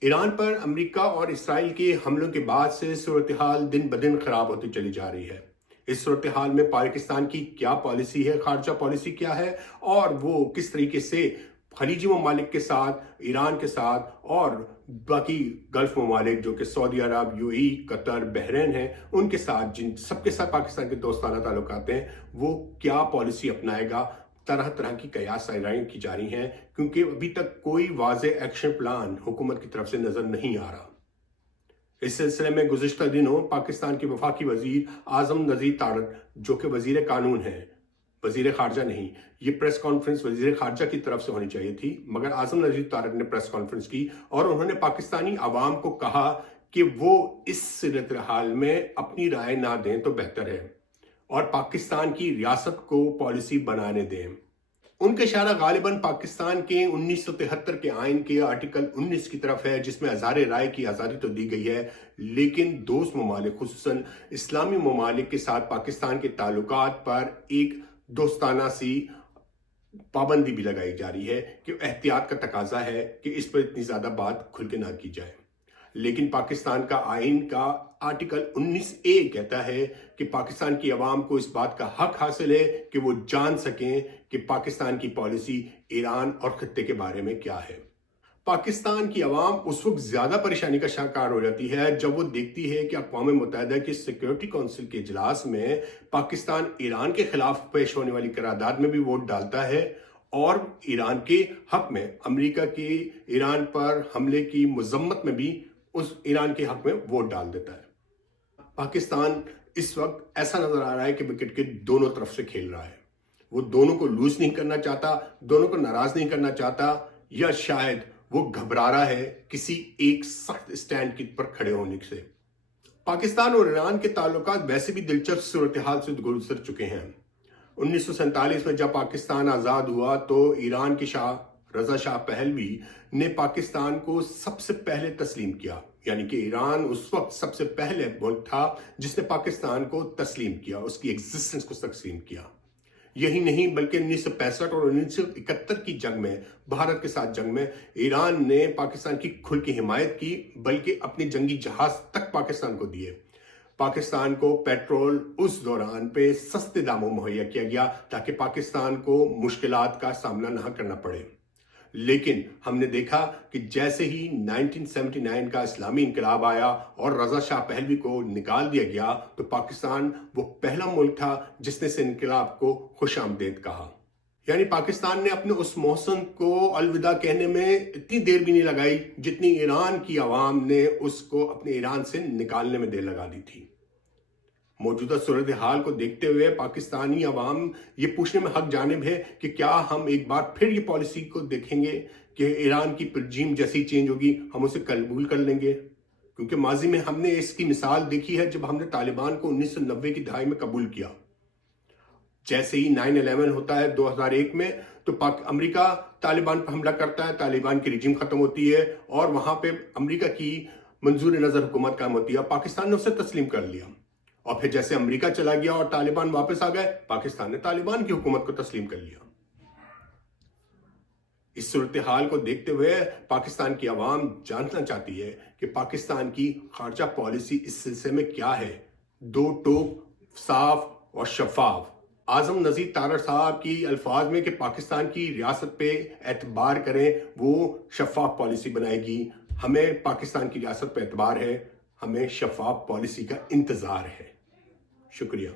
ایران پر امریکہ اور اسرائیل کے حملوں کے بعد سے صورتحال دن بدن خراب ہوتی چلی جا رہی ہے۔ اس صورتحال میں پاکستان کی کیا پالیسی ہے، خارجہ پالیسی کیا ہے، اور وہ کس طریقے سے خلیجی ممالک کے ساتھ، ایران کے ساتھ اور باقی گلف ممالک جو کہ سعودی عرب، یو اے، قطر، بحرین ہیں، ان کے ساتھ جن سب کے ساتھ پاکستان کے دوستانہ تعلقات ہیں، وہ کیا پالیسی اپنائے گا۔ طرح طرح کی قیاس سائرائیں کی جا رہی ہیں، کیونکہ ابھی تک کوئی واضح ایکشن پلان حکومت کی طرف سے نظر نہیں آ رہا۔ اس سلسلے میں گزشتہ دنوں پاکستان کے وفاقی وزیر اعظم نذیر تارڑ، جو کہ وزیر قانون ہیں، وزیر خارجہ نہیں، یہ پریس کانفرنس وزیر خارجہ کی طرف سے ہونی چاہیے تھی، مگر اعظم نذیر تارڑ نے پریس کانفرنس کی اور انہوں نے پاکستانی عوام کو کہا کہ وہ اس صورتحال میں اپنی رائے نہ دیں تو بہتر ہے اور پاکستان کی ریاست کو پالیسی بنانے دیں۔ ان کا اشارہ غالباً پاکستان کے 1973 کے آئین کے آرٹیکل 19 کی طرف ہے، جس میں اظہار رائے کی آزادی تو دی گئی ہے، لیکن دوست ممالک خصوصاً اسلامی ممالک کے ساتھ پاکستان کے تعلقات پر ایک دوستانہ سی پابندی بھی لگائی جا رہی ہے کہ احتیاط کا تقاضا ہے کہ اس پر اتنی زیادہ بات کھل کے نہ کی جائے۔ لیکن پاکستان کا آئین کا آرٹیکل 19A کہتا ہے کہ پاکستان کی عوام کو اس بات کا حق حاصل ہے کہ وہ جان سکیں کہ پاکستان کی پالیسی ایران اور خطے کے بارے میں کیا ہے۔ پاکستان کی عوام اس وقت زیادہ پریشانی کا شکار ہو جاتی ہے جب وہ دیکھتی ہے کہ اقوام متحدہ کی سیکیورٹی کونسل کے اجلاس میں پاکستان ایران کے خلاف پیش ہونے والی قرارداد میں بھی ووٹ ڈالتا ہے اور ایران کے حق میں، امریکہ کے ایران پر حملے کی مذمت میں بھی اس ایران کے حق میں ووٹ ڈال دیتا ہے۔ پاکستان اس وقت ایسا نظر آ رہا ہے کہ وکٹ کے دونوں طرف سے کھیل رہا ہے۔ وہ دونوں کو لوز نہیں کرنا چاہتا، دونوں کو ناراض نہیں کرنا چاہتا، یا شاید وہ گھبرا رہا ہے کسی ایک سخت اسٹینڈ کی پر کھڑے ہونے سے۔ پاکستان اور ایران کے تعلقات ویسے بھی دلچسپ صورتحال سے گزر چکے ہیں۔ 1947 میں جب پاکستان آزاد ہوا تو ایران کے شاہ رضا شاہ پہلوی نے پاکستان کو سب سے پہلے تسلیم کیا، یعنی کہ ایران اس وقت سب سے پہلے ملک تھا جس نے پاکستان کو تسلیم کیا، اس کی ایگزسٹنس کو تسلیم کیا۔ یہی نہیں بلکہ 1965 اور 1971 کی جنگ میں، بھارت کے ساتھ جنگ میں، ایران نے پاکستان کی کھل کے حمایت کی، بلکہ اپنے جنگی جہاز تک پاکستان کو دیے۔ پاکستان کو پیٹرول اس دوران پہ سستے داموں مہیا کیا گیا تاکہ پاکستان کو مشکلات کا سامنا نہ کرنا پڑے۔ لیکن ہم نے دیکھا کہ جیسے ہی 1979 کا اسلامی انقلاب آیا اور رضا شاہ پہلوی کو نکال دیا گیا تو پاکستان وہ پہلا ملک تھا جس نے اس انقلاب کو خوش آمدید کہا۔ یعنی پاکستان نے اپنے اس محسن کو الوداع کہنے میں اتنی دیر بھی نہیں لگائی جتنی ایران کی عوام نے اس کو اپنے ایران سے نکالنے میں دیر لگا دی تھی۔ موجودہ صورتحال کو دیکھتے ہوئے پاکستانی عوام یہ پوچھنے میں حق جانب ہے کہ کیا ہم ایک بار پھر یہ پالیسی کو دیکھیں گے کہ ایران کی رجیم جیسی چینج ہوگی ہم اسے قبول کر لیں گے؟ کیونکہ ماضی میں ہم نے اس کی مثال دیکھی ہے جب ہم نے طالبان کو 1990 کی دہائی میں قبول کیا۔ جیسے ہی 9/11 ہوتا ہے 2001 میں تو امریکہ طالبان پر حملہ کرتا ہے، طالبان کی رجیم ختم ہوتی ہے اور وہاں پہ امریکہ کی منظور نظر حکومت قائم ہوتی ہے، پاکستان نے اسے تسلیم کر لیا۔ اور پھر جیسے امریکہ چلا گیا اور طالبان واپس آ گئے، پاکستان نے طالبان کی حکومت کو تسلیم کر لیا۔ اس صورتحال کو دیکھتے ہوئے پاکستان کی عوام جاننا چاہتی ہے کہ پاکستان کی خارجہ پالیسی اس سلسلے میں کیا ہے، دو ٹوک، صاف اور شفاف۔ اعظم نذیر تارڑ صاحب کی الفاظ میں کہ پاکستان کی ریاست پہ اعتبار کریں، وہ شفاف پالیسی بنائے گی۔ ہمیں پاکستان کی ریاست پہ اعتبار ہے، ہمیں شفاف پالیسی کا انتظار ہے۔ شکریہ۔